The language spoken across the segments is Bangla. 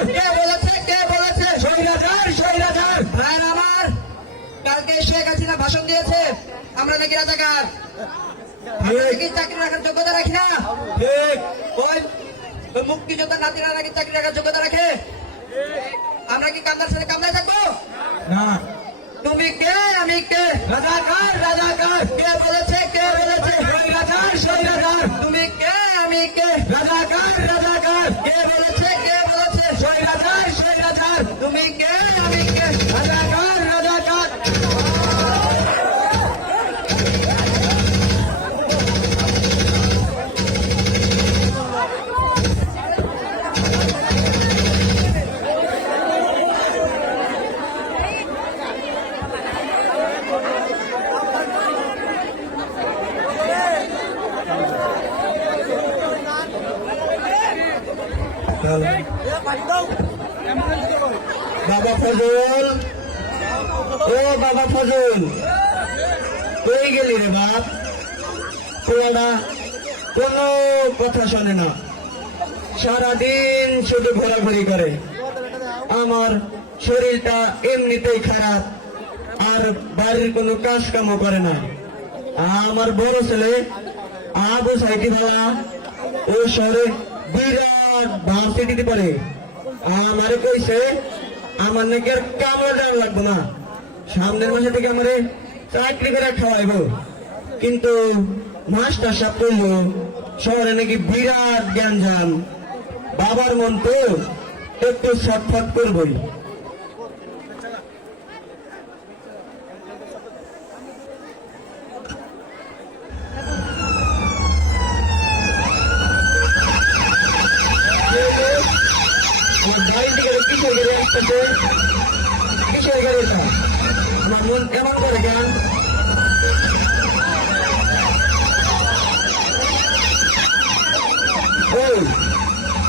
রাজাকার কে বলেছে স্বৈরাচার স্বৈরাচার। ভাই আমার কালকে শেখ হাসিনা ভাষণ দিয়েছে আমরা নাকি রাজাকার। আমরা নাকি চাকরি রাখার যোগ্যতা রাখি না। ঠিক। ওই মুক্তিযোদ্ধার নাতিরা নাকি চাকরি রাখার যোগ্যতা রাখে। আমরা কি কামদার সাথে কামদায় থাকবো? না। তুমি কে আমি কে? রাজাকার রাজাকার কে বলেছে স্বৈরাচার স্বৈরাচার। তুমি কে আমি কে? রাজাকার রাজাকার কে বলেছে স্বৈরাচার স্বৈরাচার। তুমি কে আমি কে? রাজাকার রাজাকার। বাবা ফজল, ও বাবা ফজল, কই গেলি রে বাপ? পোলাটা কোনো কথা শোনে না, সারাদিন শুধু ঘোরাঘুরি করে। আমার শরীরটা এমনিতেই খারাপ, আর বাড়ির কোনো কাজ কামও করে না। আমার বড় ছেলে আবু সাইটি বাবা ও শহরে বিরাট ভার্সিটিতে পড়ে। আমারে কইছে আমার নাকি আর কামড় দেওয়া লাগবো না, সামনের মাসে থেকে আমারে চাকরি করে খাওয়াইবো। কিন্তু মাস্টার সাহেব কইল শহরে নাকি বিরাট গ্যাঞ্জাম, বাবার মন তো একটু ছটফট করবই। কিসের গাড়িটা আমার মন কেমন করে কেন?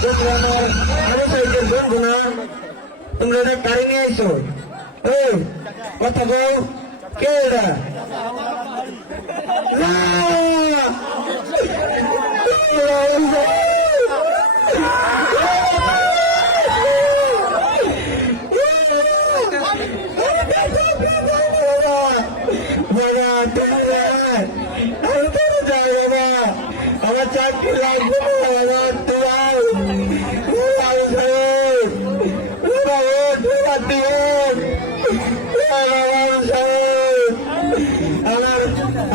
তোমরা আমার আরো সাইকেল বলবো না, তোমরা একটা গাড়ি নিয়ে আইসো। কথা বল, কে এরা? আমার চাকরি লাগবে না,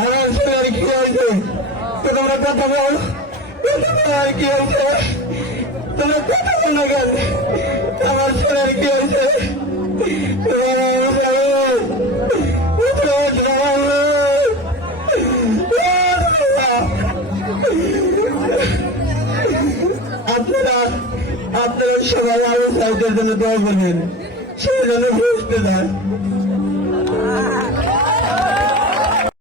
আমার ছেলের কি হয়েছে? তোমরা কথা বল, কি হয়েছে? তোমরা কথা বল না কেন? আমার ছেলের কি হয়েছে? আপনারা সবাই আরো সাইডের জন্য দোয়া করবেন, সেই জন্য বুঝতে দেয়।